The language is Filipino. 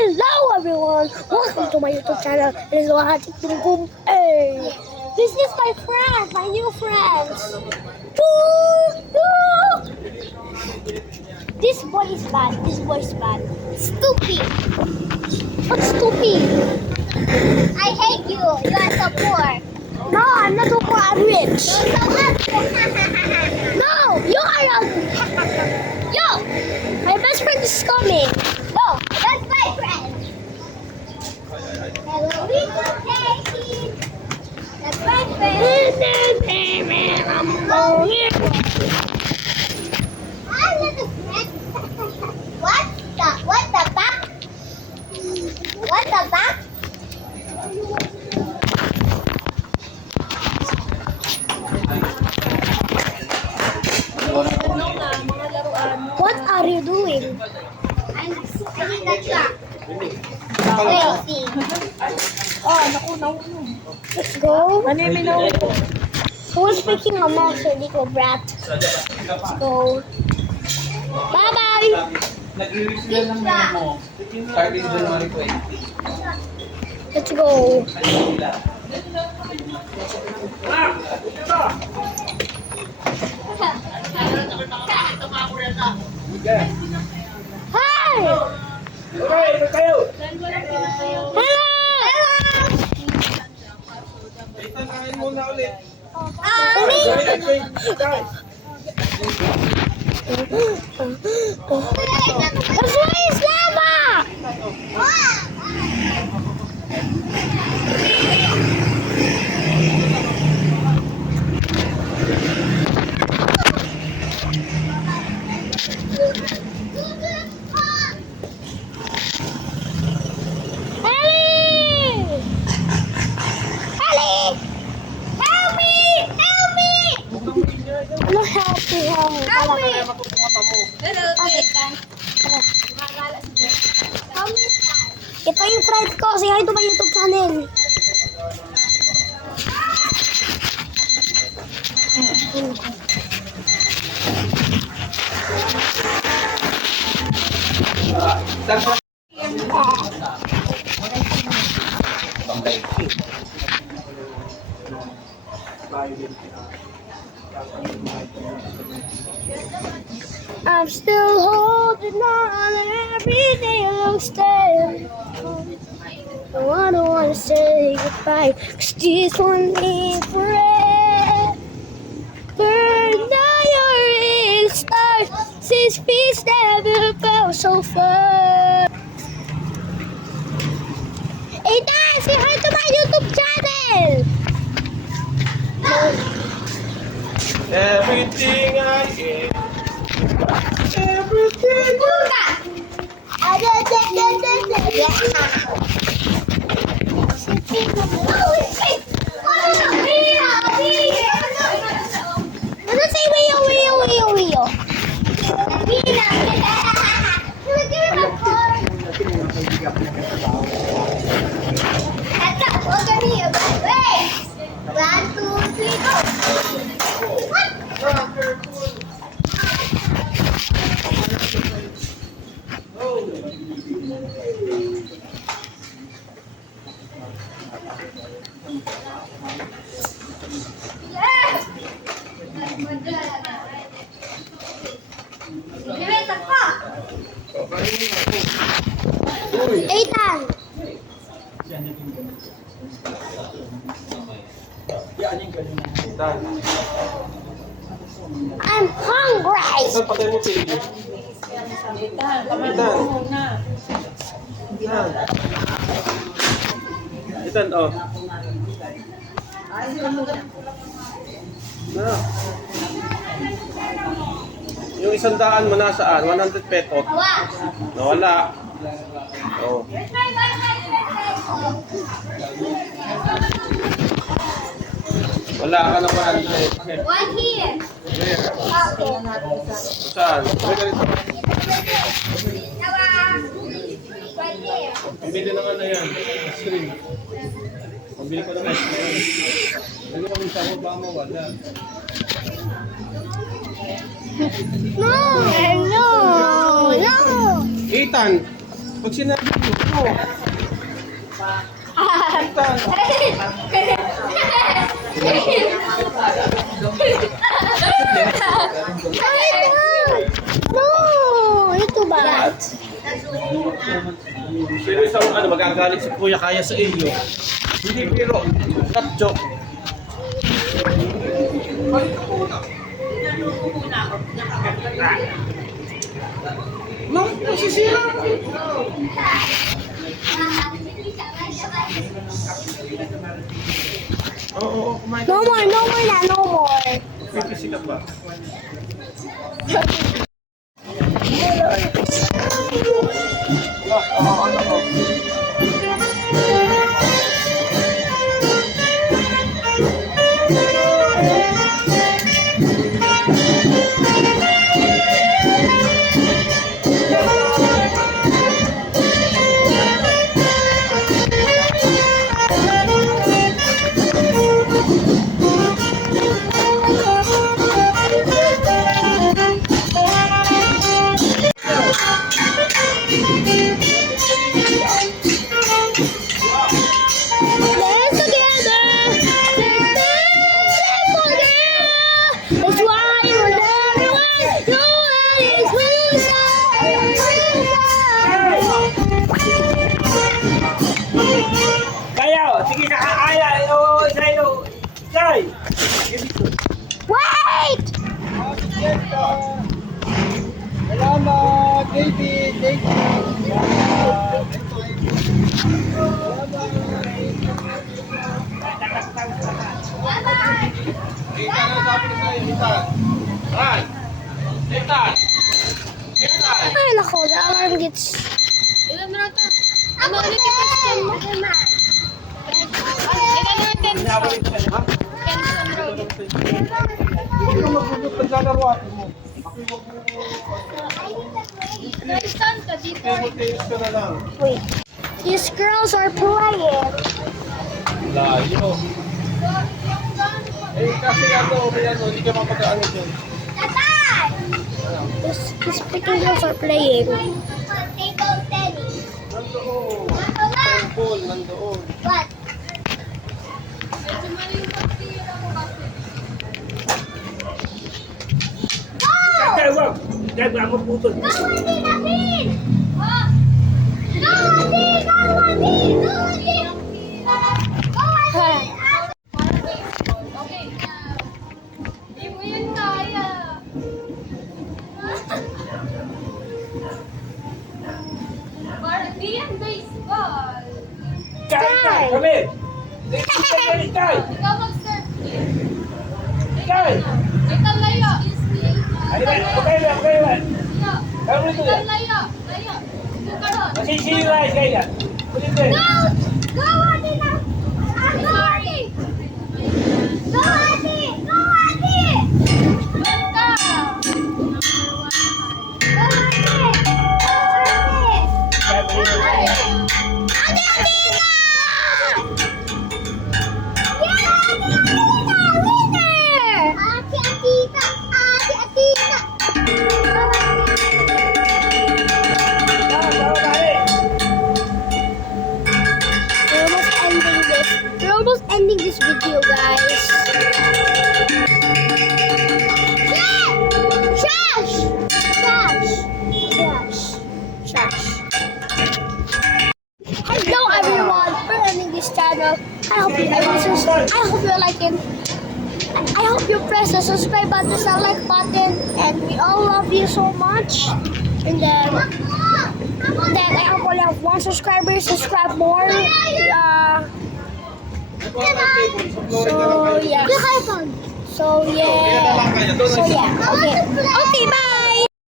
Hello everyone! Welcome to my YouTube channel. This is Wahati Tungkum. Hey! This is my friend, my new friends. This boy is bad. This boy is bad. Stupid. What's stupid? I hate you. You are so poor. No, I'm not so poor. I'm rich. You're so ugly. No, you are ugly. Yo, my best friend is coming. Oh, that's my friend. Hello, little Peggy. That's my friend. Hi, little friend. What the fuck? What the fuck? What are you doing? I'm in the truck. Crazy. Let's go. Who's speaking a mess, you little brat? Let's go. Bye-bye. Nag-release sila ng memo. Starting January 20. Let's go. Hi! Hello! Kain muna ulit. That's why it's lava! Ellie! Ellie! Help me! Help me! Ano help me? Help me! Ito yung friend ko. Say hi to my YouTube channel. I'm still holding on every day I'm staying. I don't wanna say goodbye, 'cause this one ain't forever. Now you're in stars, since peace never felt so far. Hey Dan, say hi to my YouTube channel! Everything I get. Everything. Ano say Weo? One, two, three, go. What? Yes! Limitan pa! Ethan! I'm hungry! Saan patay mo pili? Itan, oh. Na. Yung 100 mo nasaan? 100 petot. Nawala. Oh. Wala ka na 100. One here. Where? Okay. Saan? Where ka rito? Right there. Pambili na nga na yan. Ice cream. Pambili ko ng ice cream. Lagi kami sa baba mo, wala. No! No! Ethan! Pag sinabi mo, oh. No! Ito ba? Seryoso ako, ano, magagalit si Kuya Kaya sa iyo. Hindi pero, not joke. No, nasisira. Oo, kumain No more, no more na, no more. Kasi ka ba? Let's together. It's why you're everyone. No one is Kaya, sige ka kaya. Sa'yo. Jai! Wait! Salamat, David. Thank you. Kita na sabi ko sa'yo, Kita. Right. Kita. Kita. Ay, nako, the alarm gets... Ano ulit yung question mo? Ilan natin? Hindi ka magugot naglalaro ako mo. Saan ka dito? Tayo ka na lang. Wait. These girls are playing. Layo. Eh, kasi hindi ka mapag-ano dyan. Tatay! These freaking girls are playing. Table tennis. Nandoon. Wala. Ball, nandoon. What? Kaya, wag. Kaya, ako putol. Go, Adi, David! Go, Adi! Go, Adi! Go, Adi! Go, Adi! Okay. Di mo yun kaya. Parang di yan baseball. Kaya, kami. Kaya. Ikaw mag-serve. Kaya. Ikaw layo. Ay, okay lang, okay lang. Kaya mo ito Ikaw yan. layo. Layo. Ito ka ron. Masisira, kaya. Ulit din. Go! Go, Adi na! Go, Adi! Go, Adi! Go, Adi! Basta! Go, Adi! Kaya, Go, Adi! Adi, Adi na! Yeah, Adi, Adi na! Winner! Adi, Adi na! Adi, Adi na! We're almost ending this video, guys. Trash! Trash! Trash. Hello, everyone. We're ending this channel. I hope you like it. I hope you press the subscribe button, the like button, and we all love you so much. And then I only have 1 subscriber. Subscribe more. So yeah. So yeah. Okay. Okay. Bye.